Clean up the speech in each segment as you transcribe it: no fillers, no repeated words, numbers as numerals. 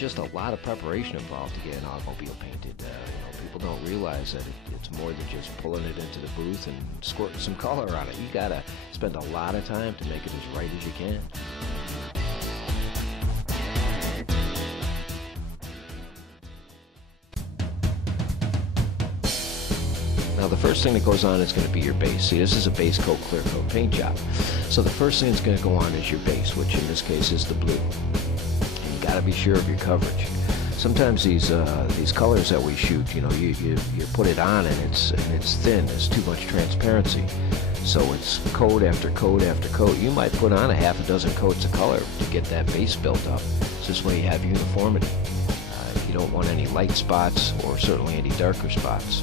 just a lot of preparation involved to get an automobile painted. People don't realize that it's more than just pulling it into the booth and squirting some color on it. You gotta spend a lot of time to make it as right as you can. Now the first thing that goes on is going to be your base. See, this is a base coat, clear coat paint job. So the first thing that's going to go on is your base, which in this case is the blue. And you got to be sure of your coverage. Sometimes these colors that we shoot, you put it on and it's thin. There's too much transparency. So it's coat after coat after coat. You might put on a half a dozen coats of color to get that base built up. So this way you have uniformity. You don't want any light spots or certainly any darker spots.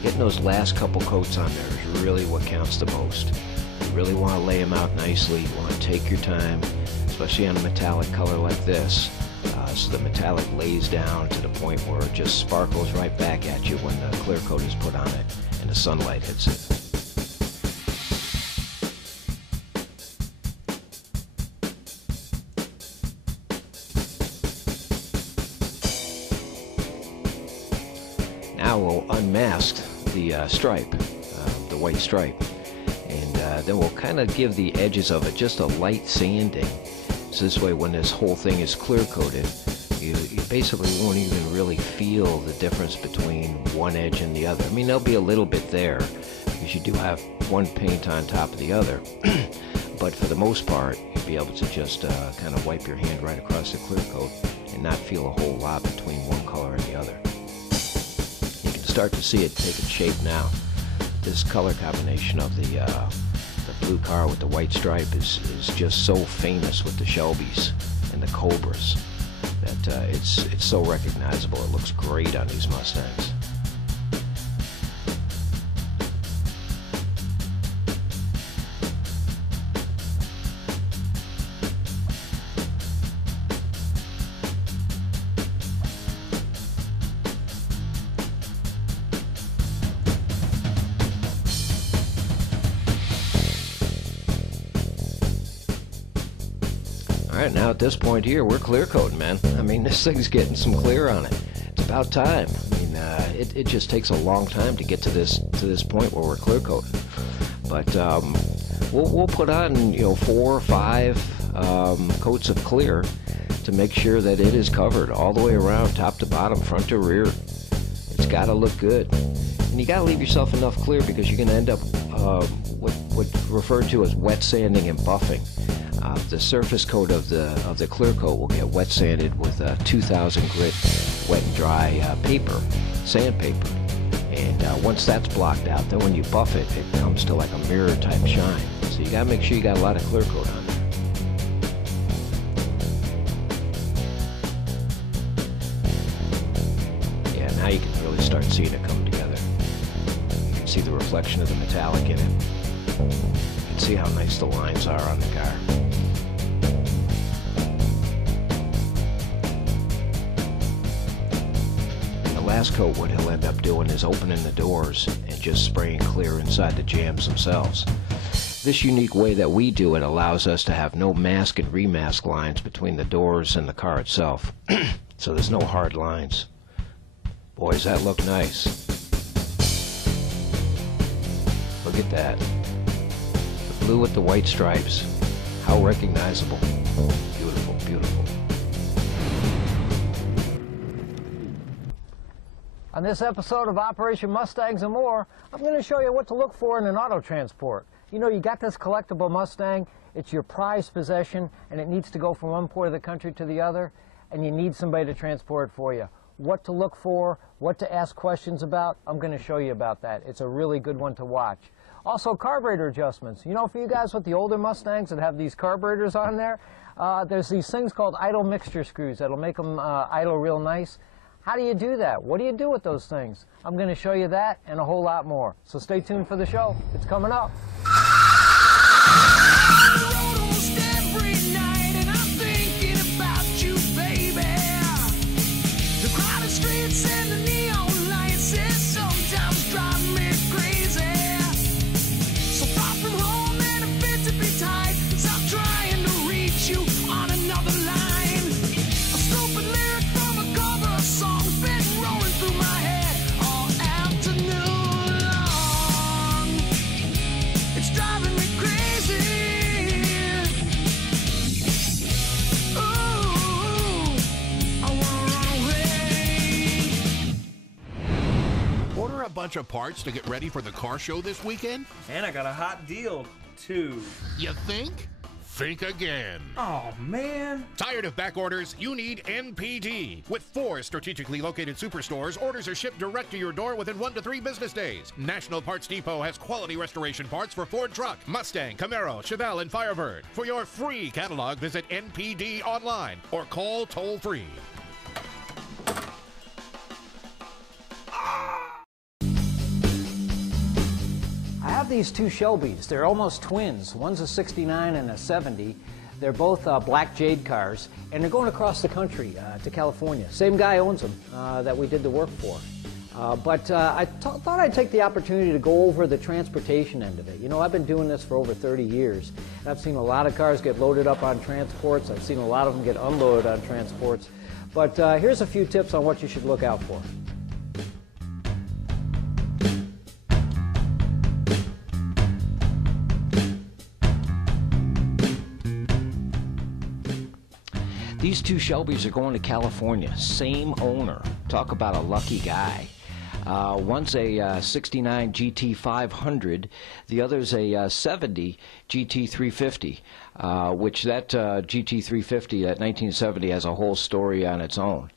Getting those last couple coats on there is really what counts the most. You really want to lay them out nicely. You want to take your time, especially on a metallic color like this, so the metallic lays down to the point where it just sparkles right back at you when the clear coat is put on it and the sunlight hits it. Now we'll unmask the stripe, the white stripe, and then we'll kind of give the edges of it just a light sanding. So this way when this whole thing is clear coated, you basically won't even really feel the difference between one edge and the other. I mean, there'll be a little bit there because you do have one paint on top of the other, but for the most part you'll be able to just kind of wipe your hand right across the clear coat and not feel a whole lot between one color and the other. Start to see it taking shape now. This color combination of the blue car with the white stripe is just so famous with the Shelbys and the Cobras that it's so recognizable. It looks great on these Mustangs. Alright, now at this point here, we're clear coating, man. I mean, this thing's getting some clear on it. It's about time. I mean, it just takes a long time to get to this point where we're clear coating. But we'll put on 4 or 5 coats of clear to make sure that it is covered all the way around, top to bottom, front to rear. It's got to look good, and you got to leave yourself enough clear because you're going to end up what's referred to as wet sanding and buffing. The surface coat of the clear coat will get wet sanded with 2000 grit wet and dry paper, sandpaper, and once that's blocked out, then when you buff it, it comes to like a mirror type shine. So you got to make sure you got a lot of clear coat on there. Yeah, now you can really start seeing it come together. You can see the reflection of the metallic in it. You can see how nice the lines are on the car. Last coat, what he'll end up doing is opening the doors and just spraying clear inside the jambs themselves. This unique way that we do it allows us to have no mask and remask lines between the doors and the car itself. So there's no hard lines. Boy, does that look nice. Look at that. The blue with the white stripes. How recognizable. Beautiful, beautiful. On this episode of Operation Mustangs and More, I'm going to show you what to look for in an auto transport. You know, you got this collectible Mustang, it's your prized possession, and it needs to go from one part of the country to the other, and you need somebody to transport it for you. What to look for, what to ask questions about, I'm going to show you about that. It's a really good one to watch. Also, carburetor adjustments. You know, for you guys with the older Mustangs that have these carburetors on there, there's these things called idle mixture screws that'll make them idle real nice. How do you do that? What do you do with those things? I'm going to show you that and a whole lot more. So stay tuned for the show. It's coming up. Bunch of parts to get ready for the car show this weekend? And I got a hot deal, too. You think? Think again. Oh, man. Tired of back orders? You need NPD. With 4 strategically located superstores, orders are shipped direct to your door within 1 to 3 business days. National Parts Depot has quality restoration parts for Ford truck, Mustang, Camaro, Chevelle, and Firebird. For your free catalog, visit NPD online or call toll-free. I have these two Shelbys. They're almost twins. One's a 69 and a 70. They're both black jade cars, and they're going across the country to California. Same guy owns them that we did the work for. But I thought I'd take the opportunity to go over the transportation end of it. You know, I've been doing this for over 30 years. And I've seen a lot of cars get loaded up on transports. I've seen a lot of them get unloaded on transports. But here's a few tips on what you should look out for. These two Shelbys are going to California, same owner. Talk about a lucky guy. One's a 69 GT 500, the other's a 70 GT 350, which that GT 350, that 1970, has a whole story on its own.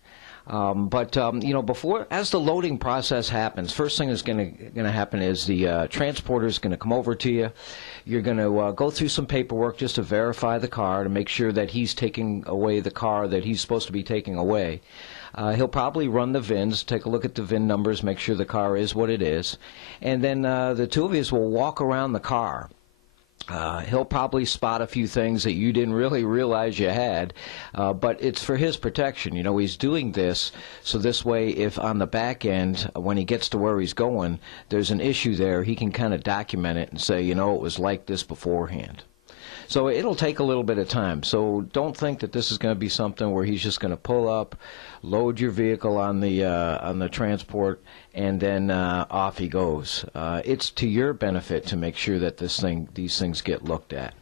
You know, as the loading process happens, first thing that's going to happen is the transporter is going to come over to you. You're going to go through some paperwork just to verify the car to make sure that he's taking away the car that he's supposed to be taking away. He'll probably run the VINs, take a look at the VIN numbers, make sure the car is what it is, and then the two of you will walk around the car. He'll probably spot a few things that you didn't really realize you had, but it's for his protection. You know, he's doing this so this way, if on the back end, when he gets to where he's going, there's an issue there, he can kind of document it and say, you know, it was like this beforehand. So it'll take a little bit of time. So don't think that this is going to be something where he's just going to pull up, load your vehicle on the transport, and then off he goes. It's to your benefit to make sure that these things get looked at.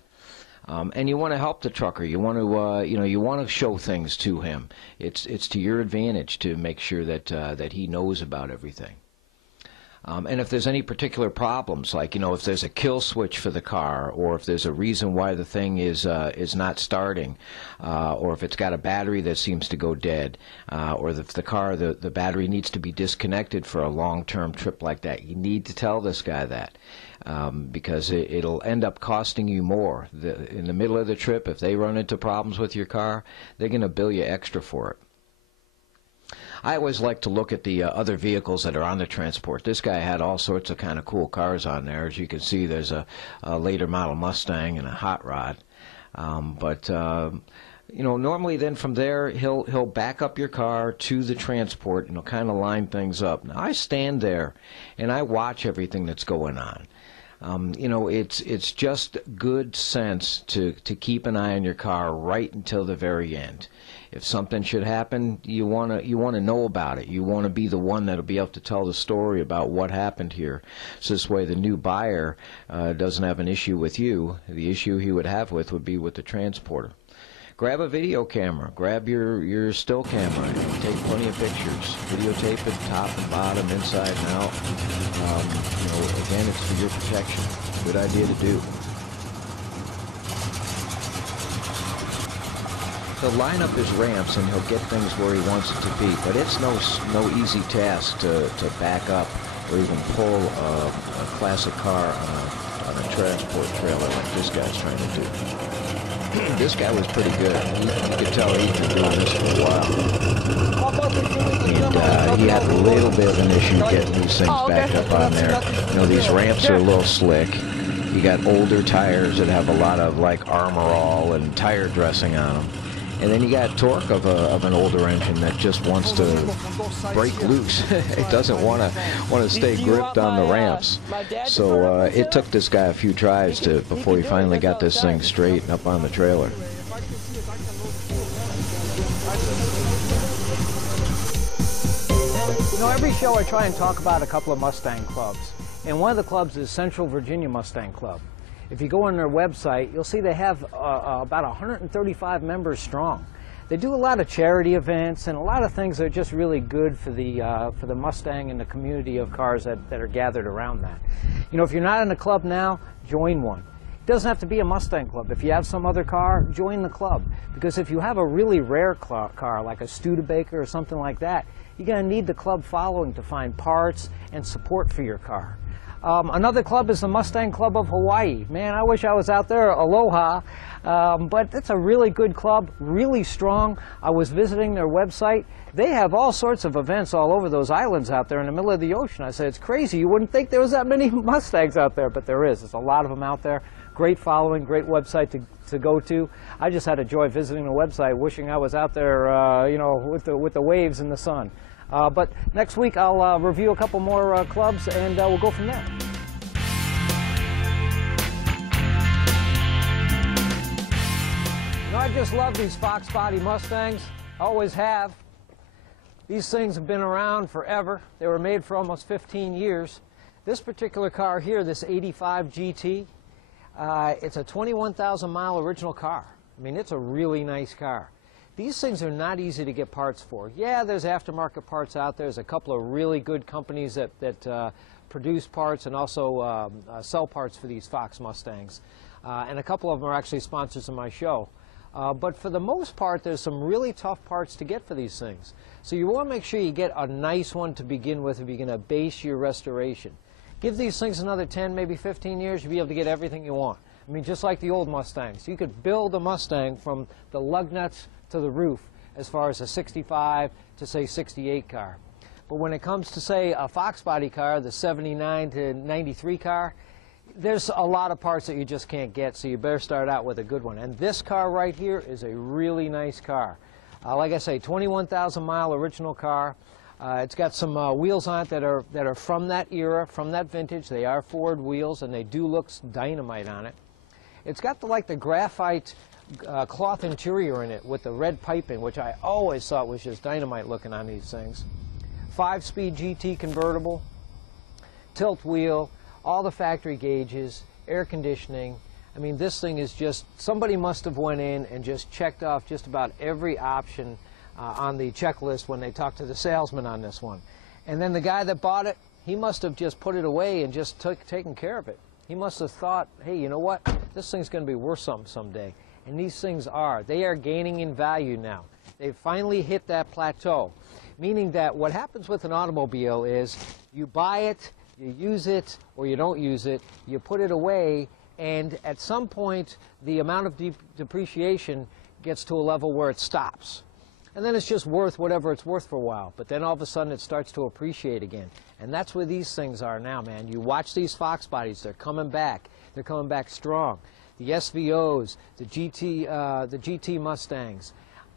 And you want to help the trucker. You want to, you want to show things to him. It's to your advantage to make sure that he knows about everything. And if there's any particular problems, like, you know, if there's a kill switch for the car, or if there's a reason why the thing is not starting, or if it's got a battery that seems to go dead, or if the car, the battery needs to be disconnected for a long-term trip like that, you need to tell this guy that. Because it'll end up costing you more. In the middle of the trip, if they run into problems with your car, they're going to bill you extra for it. I always like to look at the other vehicles that are on the transport. This guy had all sorts of kind of cool cars on there. As you can see, there's a later model Mustang and a hot rod. You know, normally then from there, he'll back up your car to the transport and he'll kind of line things up. Now, I stand there and I watch everything that's going on. You know, it's just good sense to keep an eye on your car right until the very end. If something should happen, you want to know about it. You want to be the one that'll be able to tell the story about what happened here. So this way the new buyer doesn't have an issue with you. The issue he would have would be with the transporter. Grab a video camera. Grab your still camera and take plenty of pictures. Videotape it top and bottom, inside and out. You know, again, it's for your protection. Good idea to do. He'll line up his ramps and he'll get things where he wants it to be, but it's no easy task to back up or even pull a classic car on a transport trailer like this guy's trying to do. This guy was pretty good. You could tell he'd been doing this for a while. He he had a little bit of an issue getting these things backed up on there. You know, these ramps are a little slick. You got older tires that have a lot of like Armor All and tire dressing on them. And then you got torque of an older engine that just wants to break loose. It doesn't want to stay gripped on the ramps. So it took this guy a few tries before he finally got this thing straight and up on the trailer. You know, every show I try and talk about a couple of Mustang clubs. And one of the clubs is Central Virginia Mustang Club. If you go on their website, you'll see they have about 135 members strong. They do a lot of charity events and a lot of things that are just really good for the Mustang and the community of cars that are gathered around that. You know, if you're not in a club now, join one. It doesn't have to be a Mustang club. If you have some other car, join the club. Because if you have a really rare car, like a Studebaker or something like that, you're going to need the club following to find parts and support for your car. Another club is the Mustang Club of Hawaii. Man, I wish I was out there. Aloha. But it's a really good club, really strong. I was visiting their website. They have all sorts of events all over those islands out there in the middle of the ocean. I said, it's crazy. You wouldn't think there was that many Mustangs out there, but there is. There's a lot of them out there. Great following, great website to go to. I just had a joy visiting the website, wishing I was out there, you know, with the waves in the sun. But next week I'll review a couple more clubs and we'll go from there. You know, I just love these Fox body Mustangs. Always have. These things have been around forever. They were made for almost 15 years. This particular car here, this 85 GT, it's a 21,000 mile original car. I mean, it's a really nice car. These things are not easy to get parts for. Yeah, there's aftermarket parts out there. There's a couple of really good companies that produce parts and also sell parts for these Fox Mustangs. And a couple of them are actually sponsors of my show. But for the most part, there's some really tough parts to get for these things. So you want to make sure you get a nice one to begin with if you're going to base your restoration. Give these things another 10, maybe 15 years, you'll be able to get everything you want. I mean, just like the old Mustangs. You could build a Mustang from the lug nuts to the roof as far as a 65 to, say, 68 car. But when it comes to, say, a Fox body car, the 79 to 93 car, there's a lot of parts that you just can't get, so you better start out with a good one. And this car right here is a really nice car. Like I say, 21,000 mile original car. It's got some wheels on it that are from that era, from that vintage. They are Ford wheels, and they do look dynamite on it. It's got the graphite cloth interior in it with the red piping, which I always thought was just dynamite looking on these things. 5-speed GT convertible, tilt wheel, all the factory gauges, air conditioning. I mean, this thing is just, somebody must have went in and just checked off just about every option on the checklist when they talked to the salesman on this one. And then the guy that bought it, he must have just put it away and just taken care of it. He must have thought, hey, you know what? This thing's going to be worth something someday. And these things are. They are gaining in value now. They've finally hit that plateau, meaning that what happens with an automobile is you buy it, you use it, or you don't use it, you put it away, and at some point the amount of depreciation gets to a level where it stops. And then it's just worth whatever it's worth for a while. But then all of a sudden it starts to appreciate again. And that's where these things are now, man. You watch these Fox bodies, they're coming back. They're coming back strong. The SVOs, the GT Mustangs.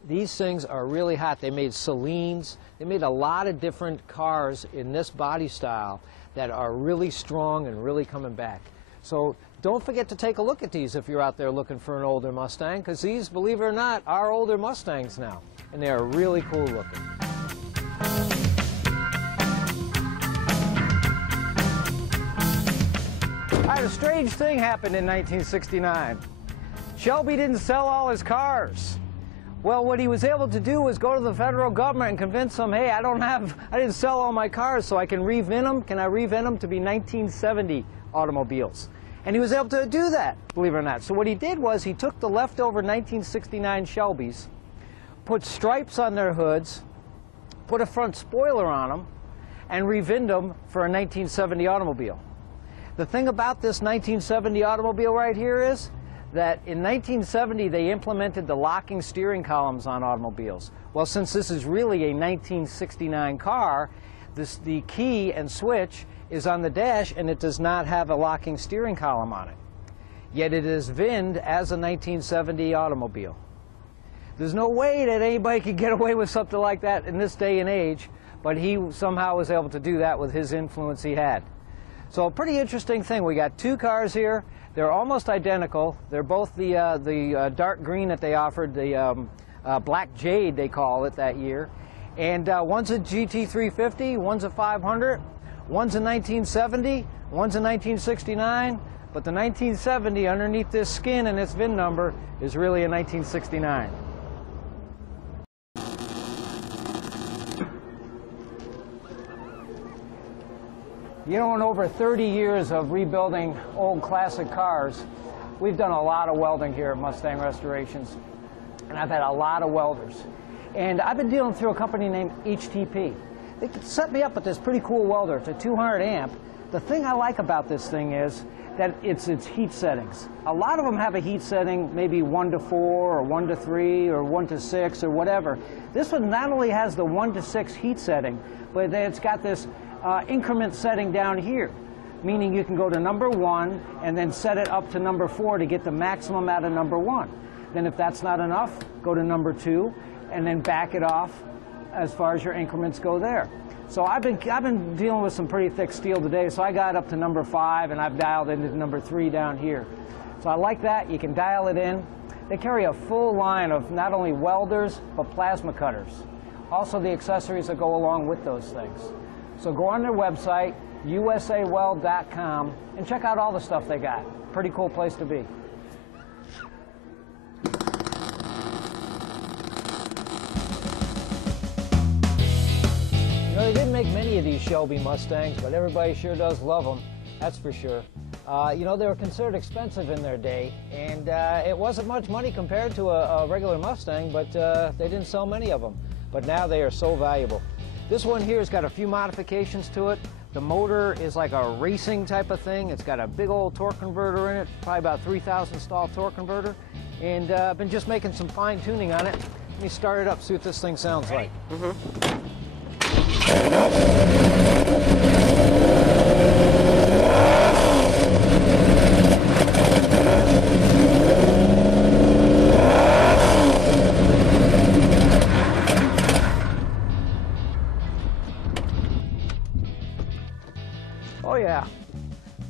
These things are really hot. They made Celines. They made a lot of different cars in this body style that are really strong and really coming back. So don't forget to take a look at these if you're out there looking for an older Mustang, because these, believe it or not, are older Mustangs now. And they are really cool looking. I had a strange thing happen in 1969. Shelby didn't sell all his cars. Well, what he was able to do was go to the federal government and convince them, hey, I didn't sell all my cars, so I can revin them. Can I revin them to be 1970 automobiles? And he was able to do that, believe it or not. So what he did was he took the leftover 1969 Shelbys, put stripes on their hoods, put a front spoiler on them, and revinned them for a 1970 automobile. The thing about this 1970 automobile right here is that in 1970 they implemented the locking steering columns on automobiles. Well, since this is really a 1969 car, the key and switch is on the dash and it does not have a locking steering column on it. Yet it is VINed as a 1970 automobile. There's no way that anybody could get away with something like that in this day and age, but he somehow was able to do that with his influence he had. So a pretty interesting thing. We got two cars here. They're almost identical. They're both the dark green that they offered, the Black Jade they call it that year. And one's a GT350, one's a 500, one's a 1970, one's a 1969, but the 1970 underneath this skin and its VIN number is really a 1969. You know, in over 30 years of rebuilding old classic cars, we've done a lot of welding here at Mustang Restorations, and I've had a lot of welders. And I've been dealing through a company named HTP. They set me up with this pretty cool welder. It's a 200 amp. The thing I like about this thing is that it's heat settings. A lot of them have a heat setting, maybe 1 to 4 or 1 to 3 or 1 to 6 or whatever. This one not only has the 1 to 6 heat setting, but it's got this increment setting down here, meaning you can go to number 1 and then set it up to number 4 to get the maximum out of number 1. Then if that's not enough, go to number 2 and then back it off as far as your increments go there. So I've been dealing with some pretty thick steel today, so I got up to number 5 and I've dialed into number 3 down here. So I like that. You can dial it in. They carry a full line of not only welders but plasma cutters. Also the accessories that go along with those things. So go on their website, usaweld.com, and check out all the stuff they got. Pretty cool place to be. You know, they didn't make many of these Shelby Mustangs, but everybody sure does love them, that's for sure. You know, they were considered expensive in their day, and it wasn't much money compared to a regular Mustang, but they didn't sell many of them. But now they are so valuable. This one here has got a few modifications to it. The motor is like a racing type of thing. It's got a big old torque converter in it, probably about 3,000 stall torque converter. And I've been just making some fine tuning on it. Let me start it up, see what this thing sounds like.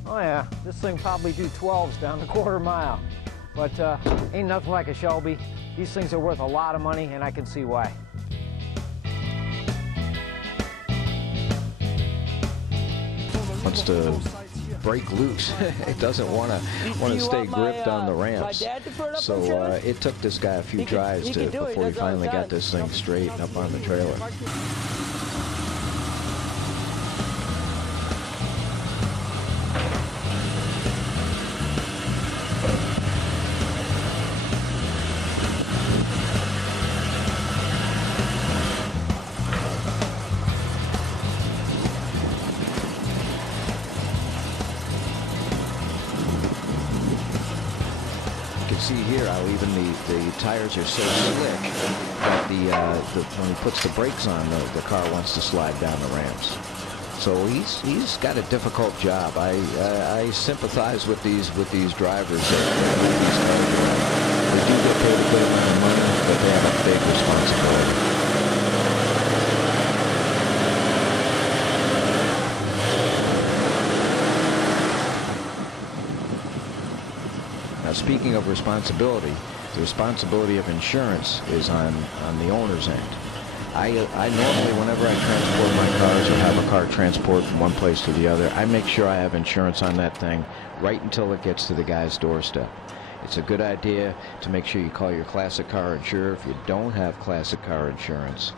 Oh yeah, this thing probably do 12s down the quarter mile. But ain't nothing like a Shelby. These things are worth a lot of money, and I can see why. Wants to break loose. It doesn't want to stay gripped on the ramps. So it took this guy a few tries before he finally got this thing straight up on the trailer. See here how even the tires are so slick that when he puts the brakes on, the car wants to slide down the ramps. So he's got a difficult job. I sympathize with these drivers. They do get paid a good amount of money, but they have a big responsibility. Speaking of responsibility, the responsibility of insurance is on the owner's end. I normally, whenever I transport my cars or have a car transport from one place to the other, I make sure I have insurance on that thing right until it gets to the guy's doorstep. It's a good idea to make sure you call your classic car insurer. If you don't have classic car insurance,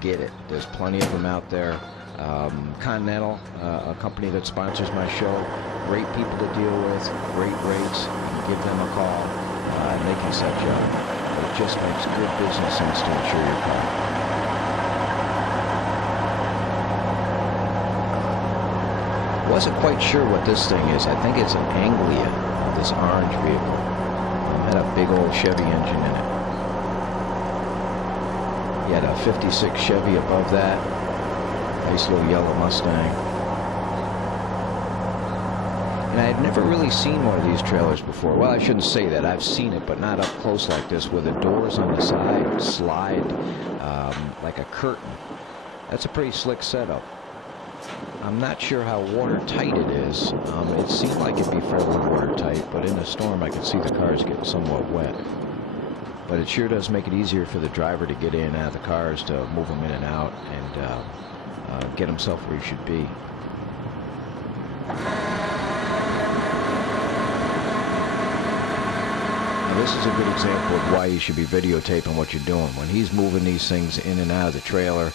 get it. There's plenty of them out there. Continental, a company that sponsors my show, great people to deal with, great rates. Give them a call, and they can set you up. It just makes good business sense to insure your car. Wasn't quite sure what this thing is. I think it's an Anglia, this orange vehicle. Had a big old Chevy engine in it. He had a 56 Chevy above that. Nice little yellow Mustang. And I had never really seen one of these trailers before. Well, I shouldn't say that. I've seen it, but not up close like this, where the doors on the side slide like a curtain. That's a pretty slick setup. I'm not sure how watertight it is. It seemed like it'd be fairly watertight, but in a storm I could see the cars getting somewhat wet. But it sure does make it easier for the driver to get in and out of the cars, to move them in and out, and get himself where he should be. Now, this is a good example of why you should be videotaping what you're doing. When he's moving these things in and out of the trailer,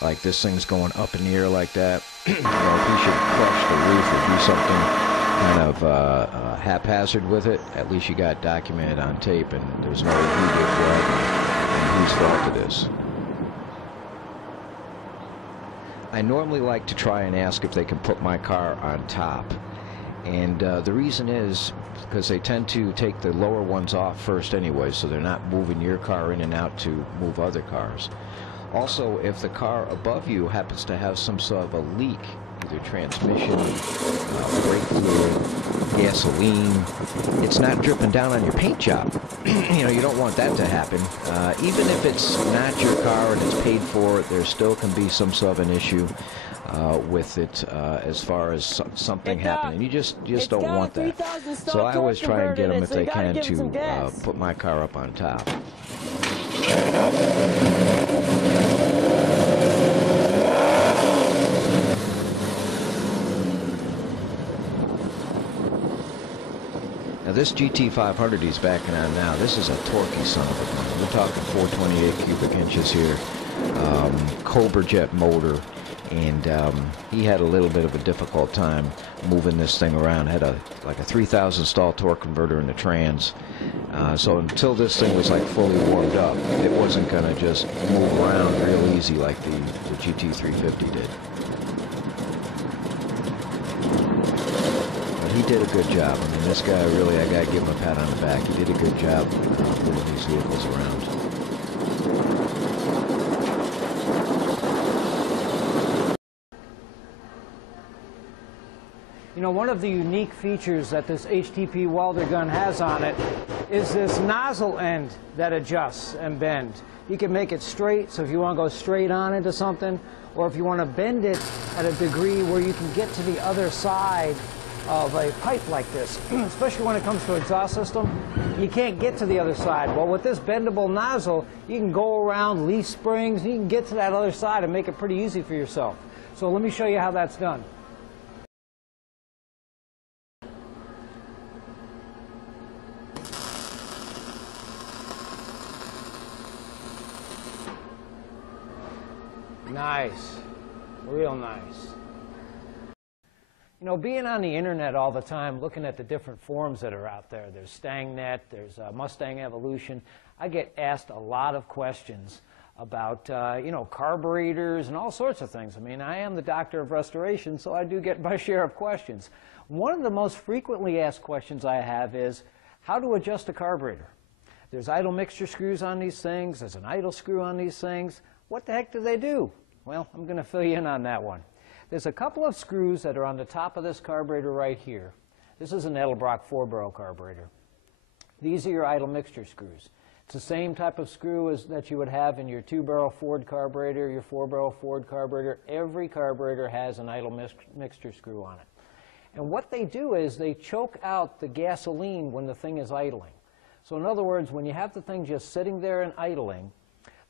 like this thing's going up in the air like that, you know, if he should crush the roof or do something kind of haphazard with it, at least you got documented on tape, and there's no who did what and whose fault it is. I normally like to try and ask if they can put my car on top, and the reason is because they tend to take the lower ones off first anyway, so they're not moving your car in and out to move other cars. Also, if the car above you happens to have some sort of a leak, either transmission, brake fluid, gasoline, it's not dripping down on your paint job. You know, you don't want that to happen. Even if it's not your car and it's paid for, there still can be some sort of an issue with it as far as something happening. You just don't want that. So I always try and get them, if they can, to put my car up on top. Now this GT500 he's backing on now, this is a torquey son of a gun. We're talking 428 cubic inches here, Cobra Jet motor, and he had a little bit of a difficult time moving this thing around. Had like a 3,000 stall torque converter in the trans, so until this thing was like fully warmed up, it wasn't going to just move around real easy like the GT350 did. He did a good job. I mean, this guy really, I gotta give him a pat on the back. He did a good job moving these vehicles around. You know, one of the unique features that this HTP welder gun has on it is this nozzle end that adjusts and bends. You can make it straight, so if you want to go straight on into something, or if you want to bend it at a degree where you can get to the other side of a pipe like this, especially when it comes to exhaust system, you can't get to the other side. Well, with this bendable nozzle, you can go around leaf springs, you can get to that other side and make it pretty easy for yourself. So let me show you how that's done. Nice, real nice. You know, being on the internet all the time, looking at the different forums that are out there, there's StangNet, there's Mustang Evolution, I get asked a lot of questions about, you know, carburetors and all sorts of things. I mean, I am the doctor of restoration, so I do get my share of questions. One of the most frequently asked questions I have is, how to adjust a carburetor? There's idle mixture screws on these things, there's an idle screw on these things. What the heck do they do? Well, I'm going to fill you in on that one. There's a couple of screws that are on the top of this carburetor right here. This is an Edelbrock 4-barrel carburetor. These are your idle mixture screws. It's the same type of screw as that you would have in your 2-barrel Ford carburetor, your 4-barrel Ford carburetor. Every carburetor has an idle mixture screw on it. And what they do is they choke out the gasoline when the thing is idling. So in other words, when you have the thing just sitting there and idling,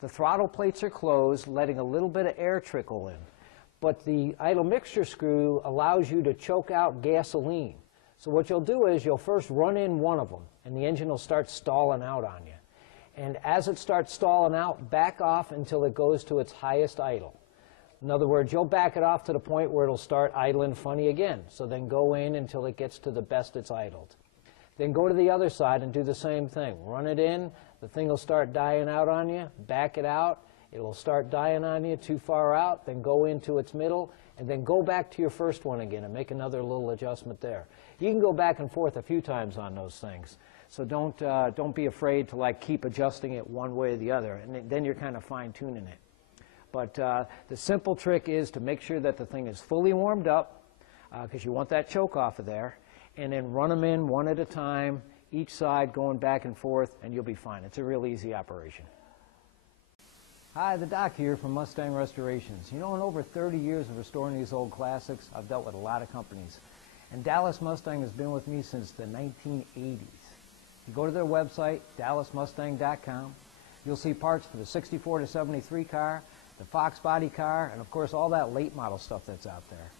the throttle plates are closed, letting a little bit of air trickle in. But the idle mixture screw allows you to choke out gasoline. So what you'll do is you'll first run in one of them, and the engine will start stalling out on you. And as it starts stalling out, back off until it goes to its highest idle. In other words, you'll back it off to the point where it'll start idling funny again. So then go in until it gets to the best it's idled. Then go to the other side and do the same thing. Run it in, the thing will start dying out on you, back it out, it'll start dying on you too far out, then go into its middle, and then go back to your first one again and make another little adjustment there. You can go back and forth a few times on those things. So don't be afraid to like keep adjusting it one way or the other, and then you're kind of fine-tuning it. But the simple trick is to make sure that the thing is fully warmed up, because you want that choke off of there, and then run them in one at a time, each side going back and forth, and you'll be fine. It's a real easy operation. Hi, the Doc here from Mustang Restorations. You know, in over 30 years of restoring these old classics, I've dealt with a lot of companies. And Dallas Mustang has been with me since the 1980s. You go to their website, dallasmustang.com. You'll see parts for the 64 to 73 car, the Fox body car, and of course all that late model stuff that's out there.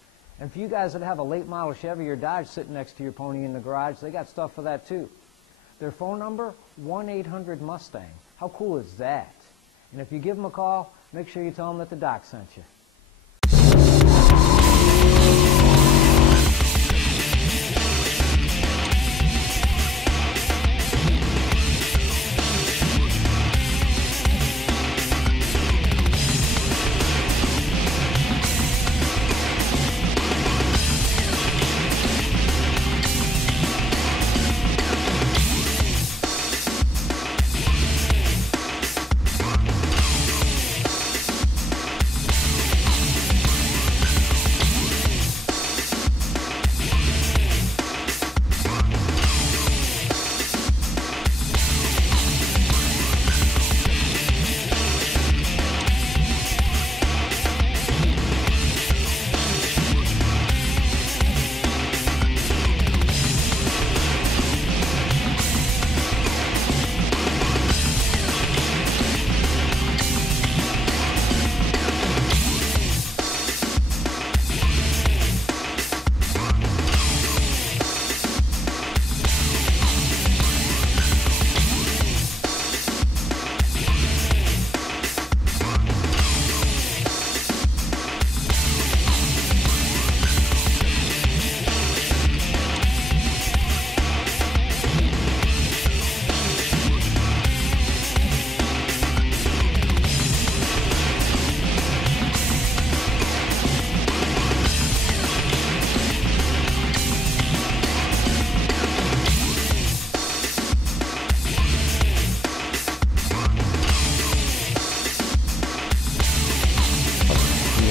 And for you guys that have a late model Chevy or Dodge sitting next to your pony in the garage, they got stuff for that too. Their phone number, 1-800-MUSTANG. How cool is that? And if you give them a call, make sure you tell them that the Doc sent you.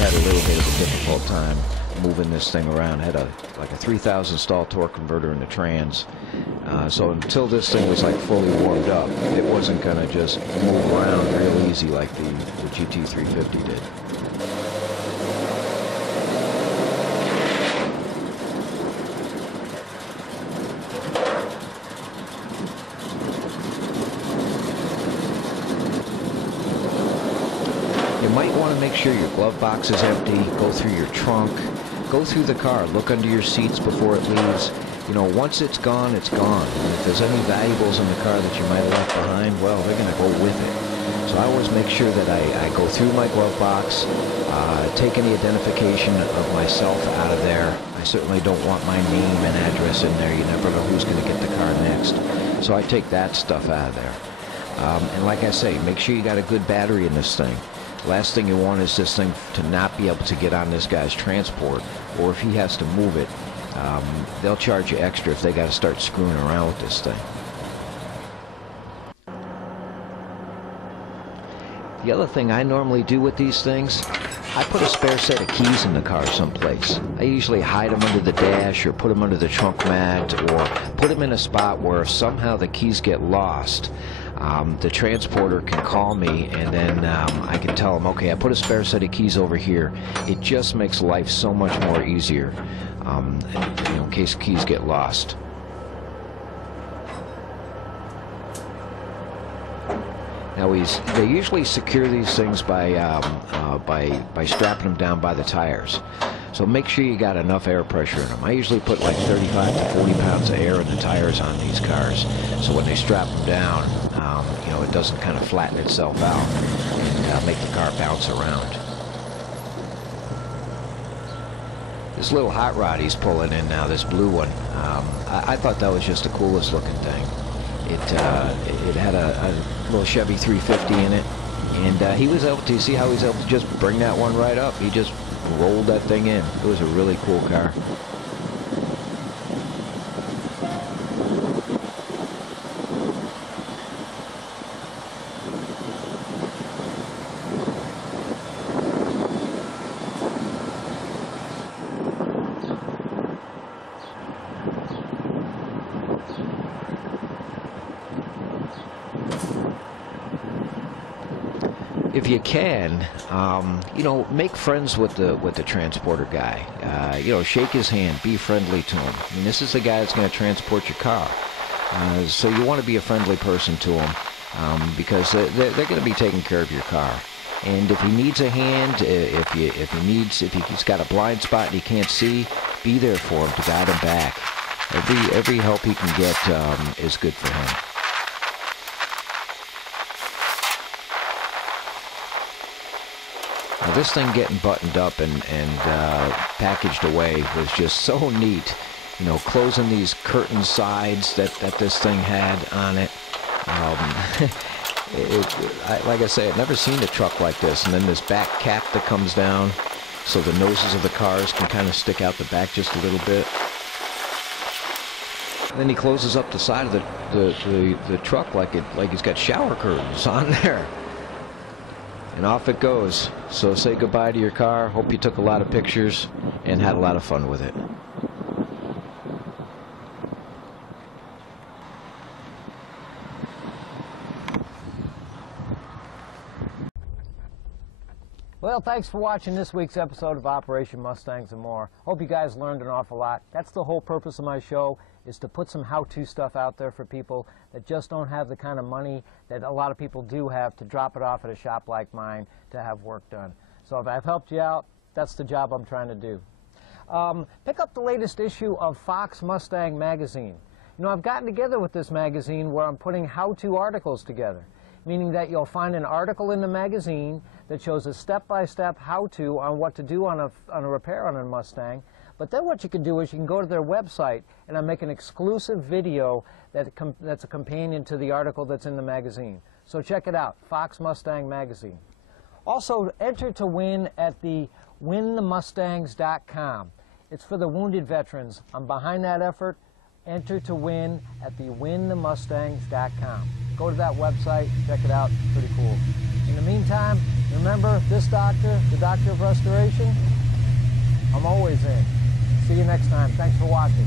Had a little bit of a difficult time moving this thing around. Had like a 3,000 stall torque converter in the trans. So until this thing was like fully warmed up, it wasn't going to just move around real easy like the GT350 did. You might want to make sure your glove box is empty, go through your trunk, go through the car, look under your seats before it leaves. You know, once it's gone, it's gone. And if there's any valuables in the car that you might have left behind, well, they're going to go with it. So I always make sure that I go through my glove box, take any identification of myself out of there. I certainly don't want my name and address in there. You never know who's going to get the car next. So I take that stuff out of there. And like I say, make sure you got a good battery in this thing. Last thing you want is this thing to not be able to get on this guy's transport, or if he has to move it, they'll charge you extra if they got to start screwing around with this thing. The other thing I normally do with these things, I put a spare set of keys in the car someplace. I usually hide them under the dash or put them under the trunk mat or put them in a spot where if somehow the keys get lost, the transporter can call me and then I can tell them, okay, I put a spare set of keys over here. It just makes life so much more easier in case keys get lost. Now they usually secure these things by strapping them down by the tires. So make sure you got enough air pressure in them. I usually put like 35 to 40 pounds of air in the tires on these cars. So when they strap them down, it doesn't kind of flatten itself out and make the car bounce around. This little hot rod he's pulling in now, this blue one, I thought that was just the coolest looking thing. It had a little Chevy 350 in it, and he was able to, see how he's able to just bring that one right up. He just rolled that thing in. It was a really cool car. if you can, you know, make friends with the transporter guy. You know, shake his hand, be friendly to him. I mean, this is the guy that's going to transport your car. So you want to be a friendly person to him, because they're going to be taking care of your car. And if he needs a hand, if he's got a blind spot and he can't see, be there for him to guide him back. Every help he can get is good for him. Now, this thing getting buttoned up and packaged away was just so neat. You know, closing these curtain sides that this thing had on it. Like I say, I've never seen a truck like this. And then this back cap that comes down so the noses of the cars can kind of stick out the back just a little bit. And then he closes up the side of the truck like he's got shower curtains on there. And off it goes. So say goodbye to your car. Hope you took a lot of pictures and had a lot of fun with it. Well, thanks for watching this week's episode of Operation Mustangs and More. Hope you guys learned an awful lot. That's the whole purpose of my show, is to put some how-to stuff out there for people that just don't have the kind of money that a lot of people do have to drop it off at a shop like mine to have work done. So if I've helped you out, that's the job I'm trying to do. Pick up the latest issue of Fox Mustang magazine. You know, I've gotten together with this magazine where I'm putting how-to articles together, meaning that you'll find an article in the magazine that shows a step-by-step how-to on what to do on a repair on a Mustang. But then what you can do is you can go to their website, and I make an exclusive video that's a companion to the article that's in the magazine. So check it out, Fox Mustang Magazine. Also, enter to win at the winthemustangs.com. It's for the wounded veterans. I'm behind that effort. Enter to win at the winthemustangs.com. Go to that website, check it out, it's pretty cool. In the meantime, remember, this doctor, the doctor of restoration, I'm always in. See you next time. Thanks for watching.